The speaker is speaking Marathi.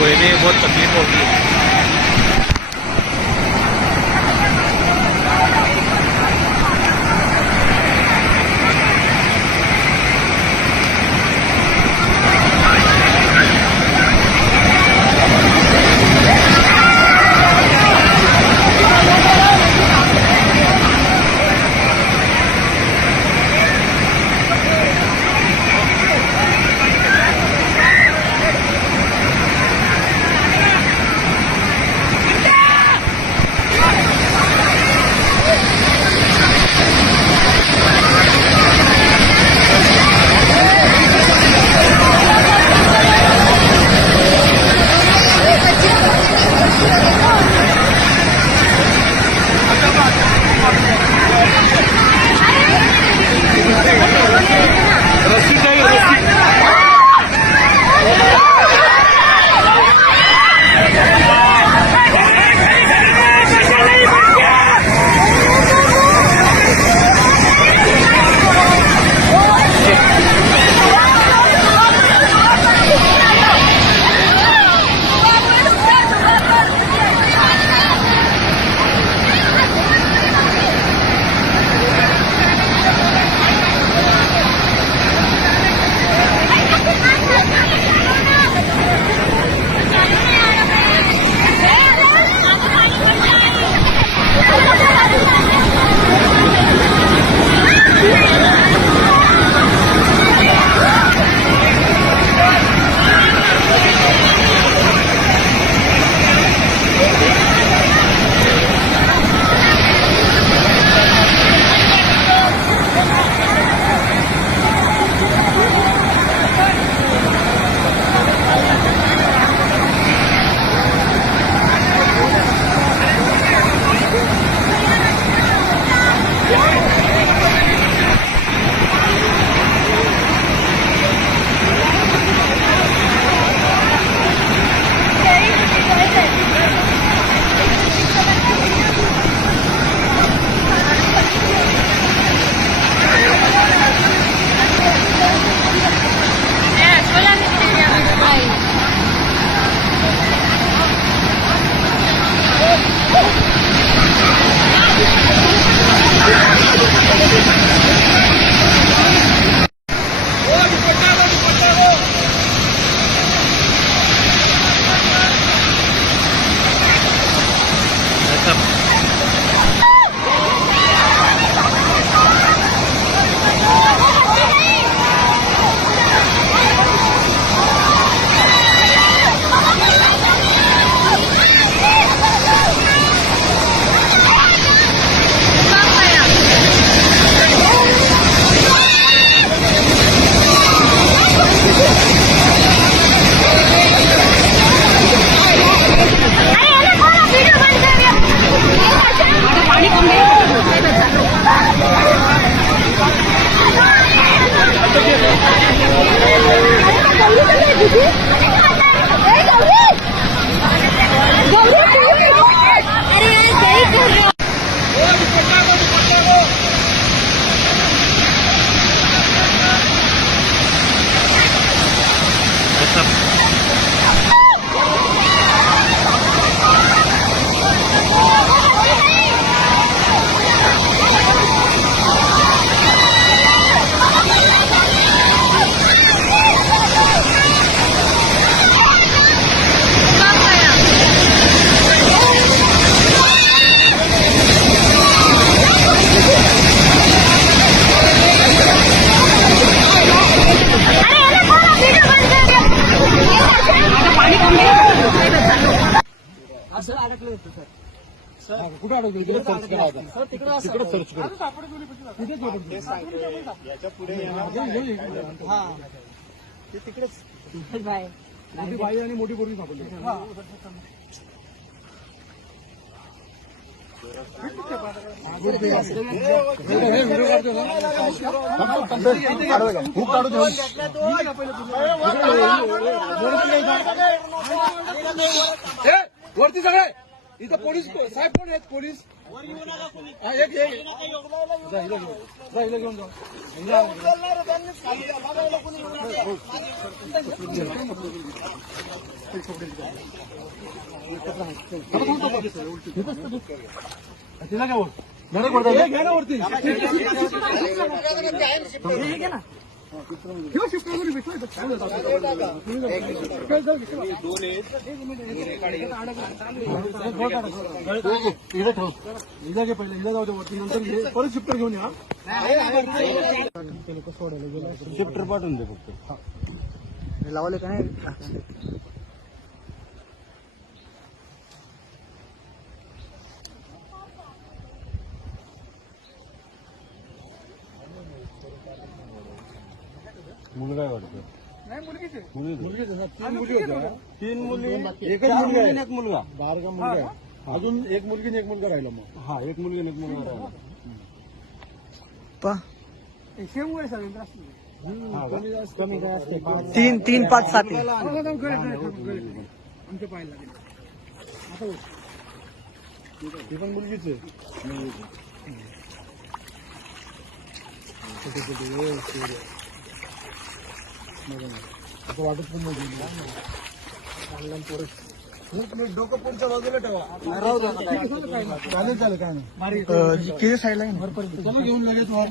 कोई भी बहुत तकलीफ होगी। कुठे अडवतो तिकडे सर्च करा आता. तिकडे सर्च करा. याच्या पुढे तिकडेच मोठी बाई आणि मोठी पोरगी सापडली. वरती सगळे इथं पोलीस साहेब कोण आहेत? पोलीस एक घेऊन जाऊ. तिला काय वरती हिला घे पहिले. हिला जाऊ दे वरती. नंतर परत शिफ्टर घेऊन या. शिफ्टर पाठवून दे फक्त. लावले का नाही? मुलगा आहे वाटतं. मुलगीच मुलगी तीन मुली होत्या. तीन मुली एकच मुलगा एक मुलगा बारगा मुलगा आहे. अजून एक मुलगी आणि एक मुलगा राहिला. मग हा एक मुलगी आणि एक मुलगा राहिला. कमी काय असते? 3, 3, 5, 7 आमच्या पाहायला लागेल. ती पण मुलगीच आहे. वाटत पण डोकं पुढच्या बाजूला ठेवा. चालेल काय नाही. किती साईडला घेऊन लगेच वर